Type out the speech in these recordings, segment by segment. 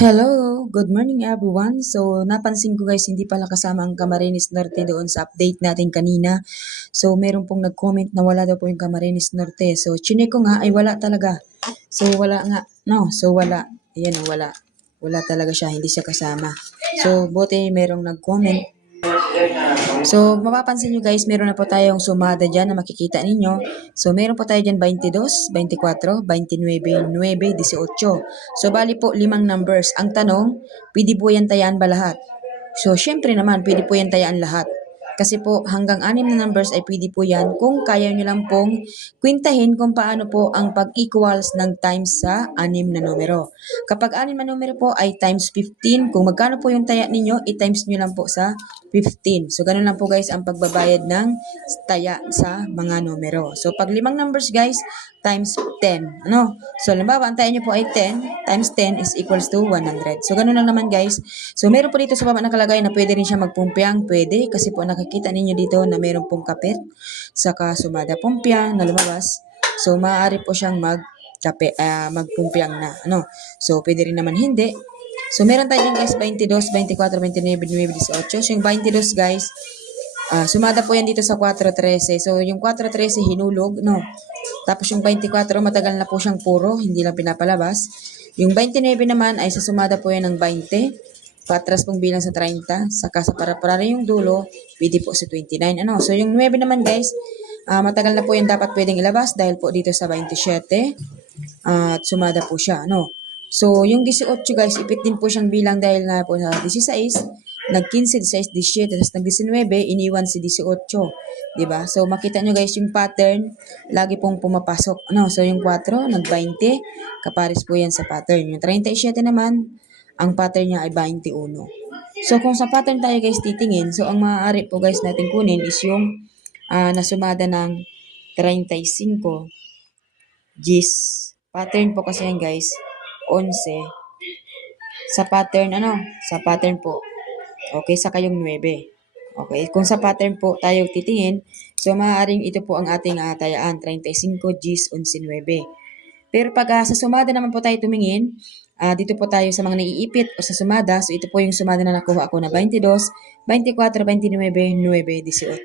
Hello, good morning everyone. So, napansin ko guys, hindi pala kasama ang Camarines Norte doon sa update natin kanina. So, meron pong nag-comment na wala daw po yung Camarines Norte. So, chinek ko nga ay wala talaga. So, wala nga. No, so wala. Ayan, wala. Wala talaga siya, hindi siya kasama. So, buti merong nag-comment. So, mapapansin nyo guys, meron na po tayong sumada dyan na makikita ninyo. So, meron po tayo dyan 22, 24, 29, 9, 18. So, bali po 5 numbers. Ang tanong, pwede po yan tayaan ba lahat? So, syempre naman, pwede po yan tayaan lahat. Kasi po, hanggang 6 na numbers ay pwede po yan kung kaya nyo lang pong kwintahin kung paano po ang pag-equals ng times sa 6 na numero. Kapag 6 na numero po ay times 15, kung magkano po yung taya ninyo, i-times nyo lang po sa 15. So, ganun lang po guys ang pagbabayad ng taya sa mga numero. So, pag 5 numbers guys, times 10. Ano? So, halimbawa, ang taya nyo po ay 10 times 10 is equals to 100. So, ganun lang naman guys. So, meron po dito sa baba nakalagay na pwede rin siya magpumpiang. Pwede. Kasi po nakikita ninyo dito na meron pong kapit. Saka sumada pumpiang na lumabas. So, maaari po siyang magpumpiang na. Ano? So, pwede rin naman hindi. So, meron tayo dyan guys, 22, 24, 29, 9, 18. So, yung 22 guys, sumada po yan dito sa 4.13. So, yung 4.13 hinulog, no? Tapos yung 24, matagal na po siyang puro, hindi lang pinapalabas. Yung 29 naman ay sa sumada po yan ng 20. Patras pong bilang sa 30. Saka sa para yung dulo, pwede po sa 29. Ano? So, yung 9 naman guys, matagal na po yan dapat pwedeng ilabas dahil po dito sa 27. At sumada po siya, no? So, yung 18 guys, ipit din po siyang bilang dahil nga po sa 16, nag-15, 16, 17, tapos nag-19, iniwan si 18. Diba? So, makita nyo guys yung pattern, lagi pong pumapasok. Ano? So, yung 4, nag-20, kapares po yan sa pattern. Yung 37 naman, ang pattern niya ay 21. So, kung sa pattern tayo guys titingin, so, ang maaari po guys natin kunin is yung nasumada ng 35 G's. Pattern po kasi yan guys, 11. Sa pattern, Sa pattern po. Okay, saka yung 9. Okay, kung sa pattern po tayo titingin, so maaaring ito po ang ating tayaan, 35 G's 11, 9. Pero pag sa sumada naman po tayo tumingin, dito po tayo sa mga naiipit o sa sumada, so ito po yung sumada na nakuha ko na 22, 24, 29, 9, 18.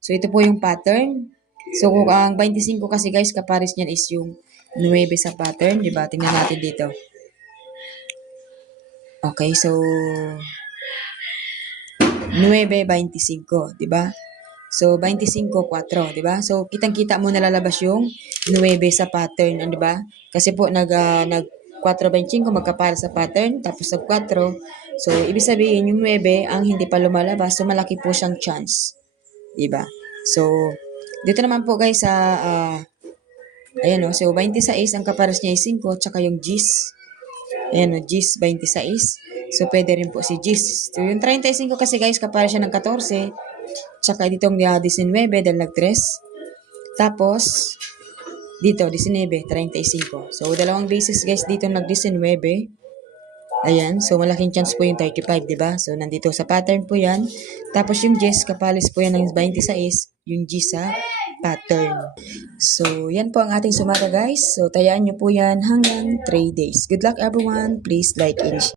So ito po yung pattern. So kung ang 25 kasi guys, kapares niyan is yung 9 sa pattern, di ba? Tingnan natin dito. Okay, so 9.25, di ba? So 25.4, di ba? So kitang-kita mo nalalabas yung 9 sa pattern, di ba? Kasi po nag 4.25 magkapara sa pattern, tapos nag 4. So ibig sabihin yung 9 ang hindi pa lumalabas, so malaki po siyang chance. Di ba? So dito naman po guys sa ayan o, so 26 ang kapares niya ay 5, tsaka yung G's. Ayan o, G's 26. So, pwede rin po si G's. So, yung 35 kasi guys, kapara siya ng 14. Tsaka ditong 19 dahil nag-3. Tapos, dito, 19, 35. So, dalawang basis guys dito nag-19. Ayan, so malaking chance po yung 35, di ba? So, nandito sa pattern po yan. Tapos yung G's, kapalis po yan ng 26, yung G sa pattern. So, yan po ang ating sumada guys. So, tayaan nyo po yan hanggang 3 days. Good luck everyone. Please like and share.